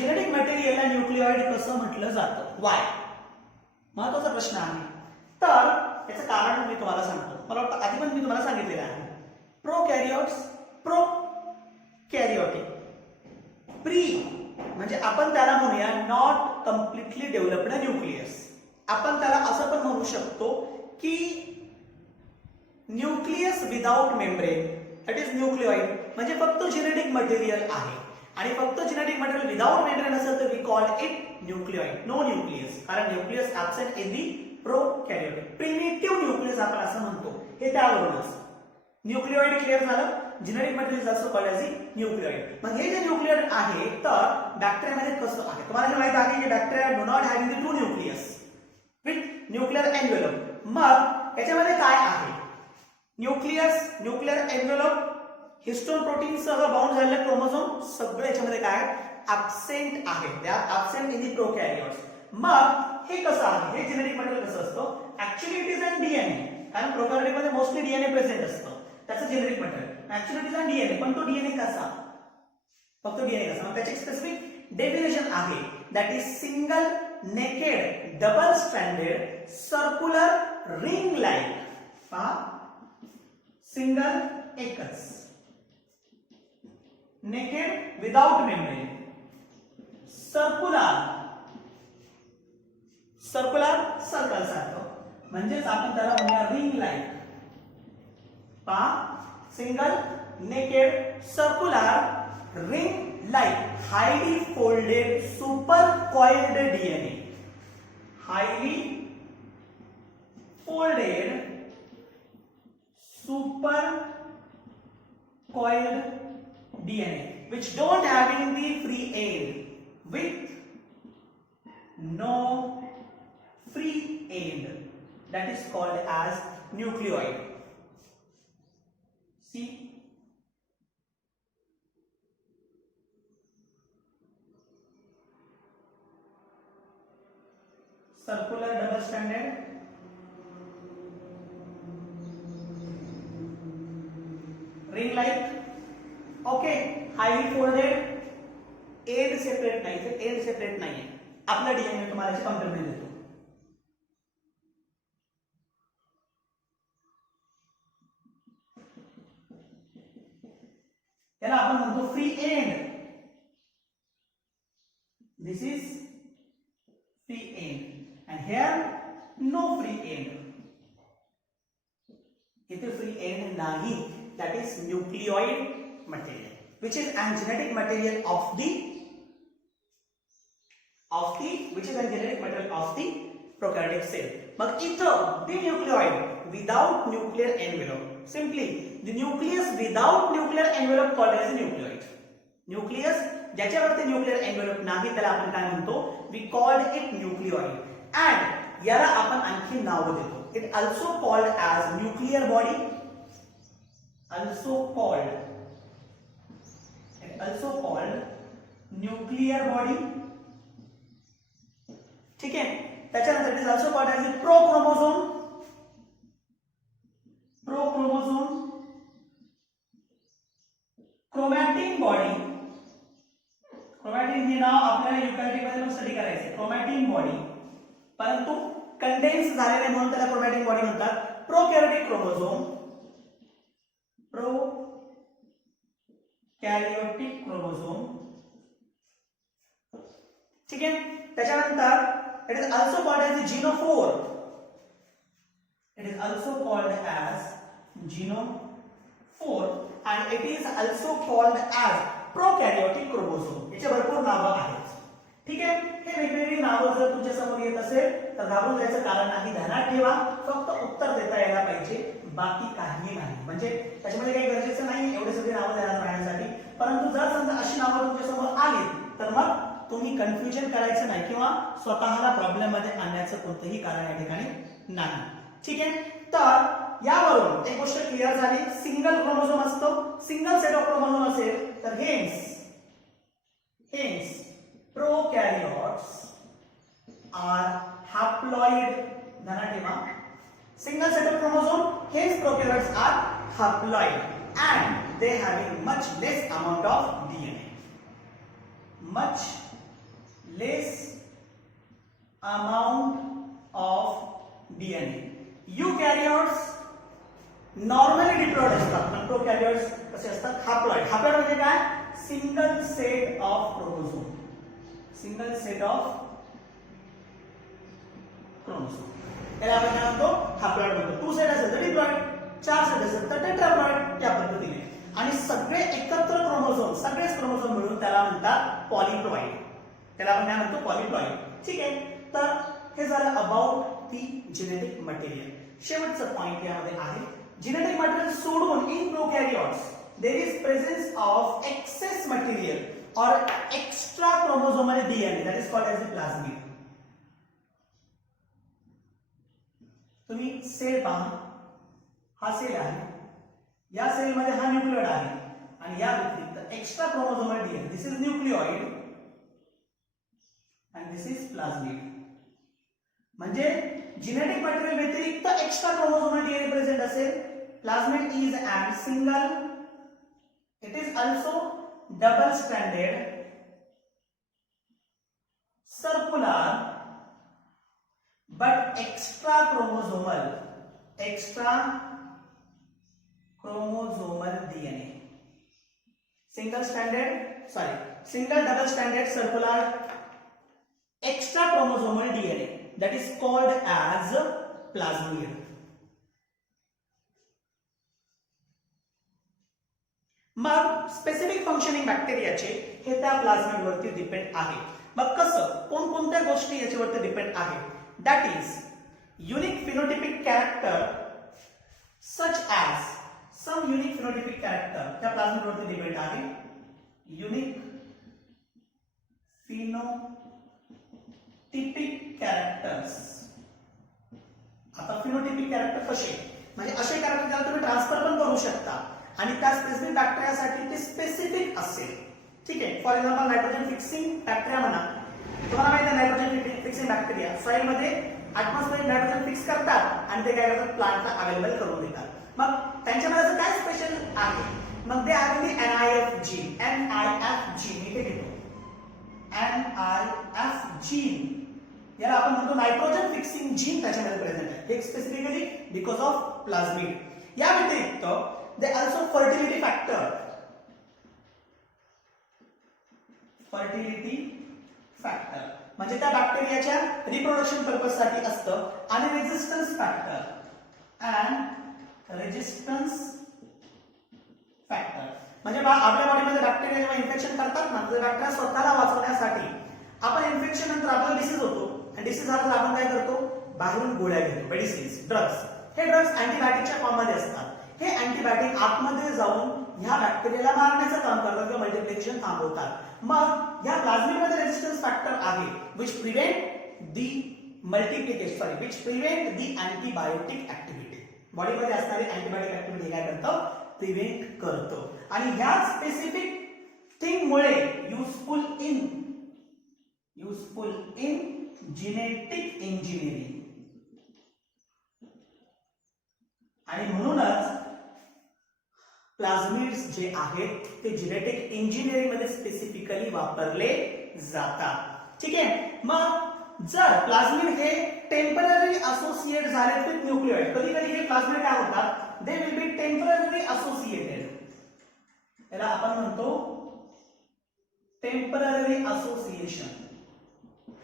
Genetic material ला nucleoid कसं म्हटलं जातं? Why? महत्त्वाचा प्रश्न आहे. तर याचं कारण मी तुम्हाला सांगतो. मला वाटतं आधी पण मी तुम्हाला सांगितलेलं आहे. प्रोकॅरियोट्स, प्रोकॅरियोटिक, प्री म्हणजे आपण त्याला म्हणूया नॉट कम्प्लिटली डेव्हलप्ड न्यूक्लियस. आपण त्याला असं पण म्हणू शकतो की nucleus without membrane, that is न्यूक्लिओइड. म्हणजे फक्त जेनेटिक मटेरियल आहे आणि फक्त जेनेटिक मटेरियल विदाउट मेम्ब्रेन असेल तर we call it nucleoid. No nucleus, कारण nucleus absent in the prokaryote. Primitive nucleus आपण असं म्हणतो, हे त्यावरूनच. न्यूक्लिओइड क्लिअर झालं. जेनेटिक मटेरियल असं कॉल्ड ॲज न्यूक्लिओइड. मग हे जे न्यूक्लिओइड आहे तर बॅक्टेरियामध्ये कसं आहे? तुम्हाला हे माहित आहे की bacteria do not have the true nucleus with nuclear envelope. मग याच्यामध्ये काय आहे? Nucleus, nuclear envelope, histone protein सह बाउंड झालेले क्रोमोझोम सगळे याच्यामध्ये काय ऍब्सेंट आहे. They are absent in the prokaryotes. मग हे कसं आहे? हे जेनेटिक मटेरियल कसं असतं? Actually it is an DNA, कारण प्रोकॅरियोटमध्ये मोस्टली डीएनए प्रेझेंट असतं. त्याचं genetic material actually it is an DNA. पण तो डीएनए कसा? फक्त डीएनए कसा? मग त्याची स्पेसिफिक डेफिनेशन आहे that is single naked double stranded circular ring like. पहा, सिंगल एकच, naked without membrane, circular, circular circle सारखं, म्हणजेच आपण त्याला म्हणूया रिंग लाईक. पहा, single naked circular ring like highly folded super coiled DNA. Highly folded super coiled DNA which don't having the free end with no free end, that is called as nucleoid. See, circular double stranded ring like, okay, highly folded, end separate नाही, end separate नाहीये. आपला DNA तुम्हाला compare देतो. याला आपण म्हणतो free end. This is free end and here no free end. इथे free end नाही. That is nucleoid material, which is a genetic material of the which is a genetic material of the prokaryotic cell. मग इथं the nucleoid without nuclear envelope, simply the nucleus without nuclear envelope called as a nucleoid. Nucleus ज्याच्यावरती nuclear envelope नाही त्याला आपण काय म्हणतो? We called it nucleoid. And याला आपण आणखी नाव देतो. It also called as nuclear body. Also called nuclear body. ठीक आहे. त्याच्यानंतर it is also called as prochromosome. Prochromosome, chromatin body. Chromatin हे नाव आपल्याला युकॅरियोटिक मध्ये स्टडी करायचे. क्रोमॅटिन बॉडी, परंतु कंडेन्स झालेले म्हणून त्याला क्रोमॅटिन बॉडी म्हणतात. Prokaryotic chromosome, prokaryotic chromosome. ठीक आहे. त्याच्यानंतर it is also called as genophore. It is also called as genophore and it is also called as prokaryotic chromosome. याचे भरपूर नावं आहेत. ठीक आहे. हे वेगवेगळी नावं जर तुमच्या समोर येत असेल तर घाबरून जायचं कारण नाही. ध्यानात ठेवा, फक्त उत्तर देता यायला पाहिजे, बाकी काही नाही. म्हणजे त्याच्यामध्ये काही गरजेचं नाही एवढे सगळे नावं ध्यानात राहण्यासाठी. परंतु जर समजा अशी नावं तुमच्या समोर आली तर मग तुम्ही कन्फ्युजन करायचं नाही किंवा स्वतःला प्रॉब्लेम मध्ये आणण्याचं कोणतंही कारण या ठिकाणी नाही. ठीक आहे. तर यावरून एक गोष्ट क्लिअर झाली. सिंगल क्रोमोझोम असतो. सिंगल सेट ऑफ क्रोमोझोम असेल तर हेन्स प्रोकॅरियोट्स आर हॅप्लॉइड. ध्यानात ठेवा, single set of chromosome, hence prokaryotes are haploid and they having much less amount of DNA. Much less amount of DNA. Eukaryotes normally diploid असतात, पण prokaryotes कसे असतात? haploid. haploid म्हणजे काय? single set of chromosome. single set of chromosome. याला आपण काय म्हणतो? हॅप्लॉइड म्हणतो. 2 सेट असेल तर डिप्लॉइड, 4 सेट असेल तर टेट्राप्लॉइड. या पद्धतीने आणि सगळे एकत्र क्रोमोझोम, सगळेच क्रोमोझोम मिळून त्याला म्हणतात पॉलीप्लॉइड. त्याला आपण काय म्हणतो? पॉलीप्लॉइड. ठीक आहे. तर हे झालं अबाउट दी जेनेटिक मटेरियल. शेवटचं पॉइंट यामध्ये आहे, जेनेटिक मटेरियल सोडून in प्रोकॅरियोट्स there is presence of excess material or extra chromosomal DNA that is called as the plasmid. तुम्ही सेल पहा, हा सेल आहे, या सेल मध्ये हा न्यूक्लियोइड आहे आणि या व्यतिरिक्त extra chromosomal DNA, this is nucleoid and this is plasmid. म्हणजे जेनेटिक मटेरियल व्यतिरिक्त एक्स्ट्रा क्रोमोसोमल डीएनए प्रेझेंट असेल. Plasmid is and single, it is also double stranded, circular but extra chromosomal DNA. Single double stranded circular extra chromosomal DNA that is called as plasmid. मग specific functioning बॅक्टेरियाचे हे त्या plasmid वरती depend आहे. मग कसं, कोणकोणत्या गोष्टी याच्यावरती डिपेंड आहे? That is unique phenotypic character such as some unique phenotypic character त्या प्लाझ्मिड वरती डिपेंड आहे. Unique phenotypic characters. आता फिनोटिपिक कॅरेक्टर कसे, म्हणजे असे कॅरेक्टर ज्याला तुम्ही ट्रान्सफर पण करू शकता आणि त्या स्पेसिफिक बॅक्टेरियासाठी ते स्पेसिफिक असेल. ठीक आहे. For example nitrogen fixing bacteria म्हणा. तुम्हाला माहिती आहे नायट्रोजन फिक्सिंग बॅक्टेरिया सॉइल मध्ये ऍटमॉस्फिअर नायट्रोजन फिक्स करतात आणि ते काय करतात? प्लांटला अवेलेबल करून देतात. मग त्यांच्यामध्ये असं काय स्पेशल आहे? मग ते आहे की NIF जीन. NIF जीन इथे घेतो. NIF जीन याला आपण म्हणतो नायट्रोजन फिक्सिंग जीन त्याच्यामध्ये प्रेझेंट आहे. हे स्पेसिफिकली बिकॉज ऑफ प्लाझ्मिड. या व्यतिरिक्त they also fertility factor म्हणजे त्या बॅक्टेरियाच्या रिप्रोडक्शन पर्पज साठी असतं. आणि रेजिस्टन्स फॅक्टर म्हणजे आपल्या बॉडीमध्ये बॅक्टेरिया जेव्हा इन्फेक्शन करतात ना, तर बॅक्टेरिया स्वतःला वाचवण्यासाठी आपण इन्फेक्शन नंतर आपल्याला डिसीज होतो आणि डिसीज झाला तर आपण काय करतो? बाहेरून गोळ्या घेतो, मेडिसिन्स, ड्रग्स. हे ड्रग्स अँटीबायोटिकच्या फॉर्म मध्ये असतात. हे अँटीबायोटिक आतमध्ये जाऊन ह्या बॅक्टेरियाला मारण्याचं काम करतात किंवा मल्टिप्लिकेशन थांबवतात. मग या प्लाझ्मिडमध्ये रेजिस्टन्स फॅक्टर आहे which prevent the multiplication, which prevent the antibiotic activity. बॉडीमध्ये असणारी अँटीबायोटिक ऍक्टिव्हिटी काय करतं? प्रिव्हेंट करतो. आणि ह्या स्पेसिफिक थिंग मुळे युजफुल इन जेनेटिक इंजिनिअरिंग. आणि म्हणूनच प्लाझ्मिड्स जे आहेत ते जेनेटिक इंजिनिअरिंग मध्ये स्पेसिफिकली वापरले जातात. ठीक आहे. मग जर प्लाझ्मिड हे टेम्पररी असोसिएट झाले विथ न्यूक्लियोइड, कधी कधी हे प्लाझ्मिड काय होतात? They will be temporary associated. याला आपण म्हणतो टेम्पररी असोसिएशन.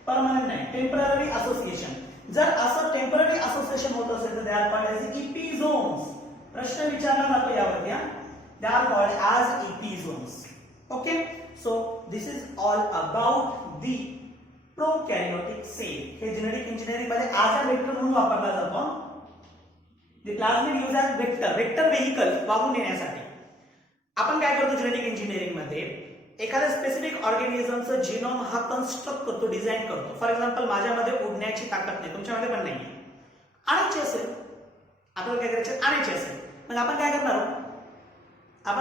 परमनंट नाही, टेम्पररी असोसिएशन. जर असं टेम्पररी असोसिएशन होत असेल तर they are called as episomes. प्रश्न विचारला जातो यावरती. They are called as episomes. Okay. So this is all about the prokaryotic cell. हे जेनेटिक इंजिनिअरिंग मध्ये ॲज अ वेक्टर म्हणून वापरला जातो. The प्लाझ्मिड use as vector vehicle वाहून नेण्यासाठी. आपण काय करतो जेनेटिक इंजिनिअरिंग मध्ये? एखाद्या स्पेसिफिक ऑर्गॅनिझमचं जीनोम हा कन्स्ट्रक्ट करतो, डिझाईन करतो. फॉर एक्झाम्पल माझ्यामध्ये उडण्याची ताकद नाही, तुमच्यामध्ये पण नाही. आणायची असेल आपल्याला, काय करायचं? आणायची असेल. मग आपण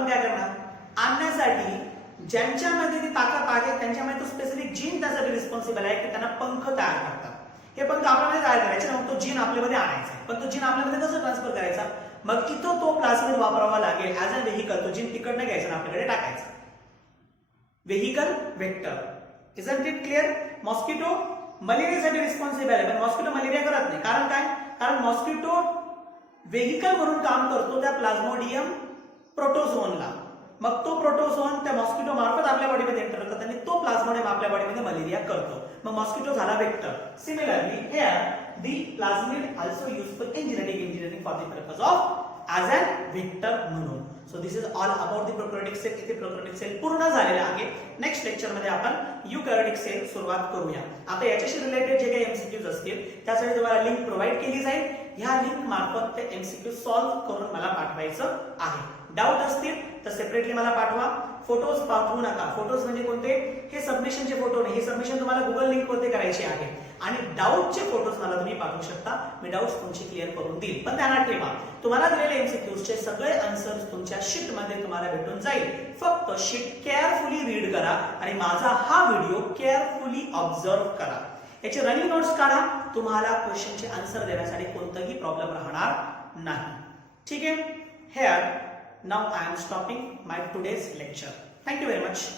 काय करणार? आणण्यासाठी ज्यांच्यामध्ये ती ताकद आहे त्यांच्यामध्ये तो स्पेसिफिक जीन त्यासाठी रिस्पॉन्सिबल आहे की त्यांना पंख तयार करतात. हे पंख आपल्यामध्ये तयार करायचे, मग तो जीन आपल्यामध्ये आणायचा. पण तो जीन आपल्यामध्ये कसं ट्रान्सफर करायचा? मग इथं तो प्लाझ्मिड वापरावा लागेल ॲज अ व्हेइकल. तो जीन तिकडनं घ्यायचा आणि आपल्याकडे टाकायचा. Vehicle vector. Isn't it clear? Mosquito मलेरियासाठी रिस्पॉन्सिबल आहे, पण मॉस्किटो मलेरिया करत नाही. कारण काय? कारण मॉस्किटो व्हेइकल म्हणून काम करतो त्या प्लाझ्मोडियम प्रोटोझोनला. मग तो प्रोटोझोन त्या मॉस्किटो मार्फत आपल्या बॉडीमध्ये एंटर करतात आणि तो प्लाझ्मोडियम आपल्या बॉडीमध्ये मलेरिया करतो. मग मॉस्किटो झाला vector. Similarly here the plasmid also useful in genetic engineering for the purpose of as an vector म्हणून. So this is all about the prokaryotic cell. इथे प्रोकॅरियोटिक सेल पूर्ण झालेला आहे. नेक्स्ट लेक्चरमध्ये आपण युकॅरियोटिक सेल सुरुवात करूया. आता याच्याशी रिलेटेड जे काही एमसीक्यूज असतील त्यासाठी तुम्हाला लिंक प्रोव्हाइड केली जाईल. ह्या लिंक मार्फत ते एमसीक्यू सॉल्व्ह करून मला पाठवायचं आहे. डाऊट असतील तर सेपरेटली मला पाठवा. फोटोज पाठवू नका. फोटोज म्हणजे कोणते? हे सबमिशनचे फोटो नाही. हे सबमिशन तुम्हाला गुगल लिंक वरती करायचे आहे. आणि डाऊटचे फोटोज मला तुम्ही पाठवू शकता. मी डाऊट्स तुमची क्लिअर करून देईल. पण ध्यानात ठेवा, तुम्हाला दिलेले एमसीक्यूजचे सगळे आन्सर्स तुमच्या शीट मध्ये तुम्हाला भेटून जाईल. फक्त शीट केअरफुली रीड करा आणि माझा हा व्हिडिओ केअरफुली ऑब्झर्व करा. याचे रनिंग नोट्स काढा. तुम्हाला क्वेश्चनचे आन्सर देण्यासाठी कोणताही प्रॉब्लेम राहणार नाही. ठीक आहे. Hair now I am stopping my today's lecture. Thank you very much.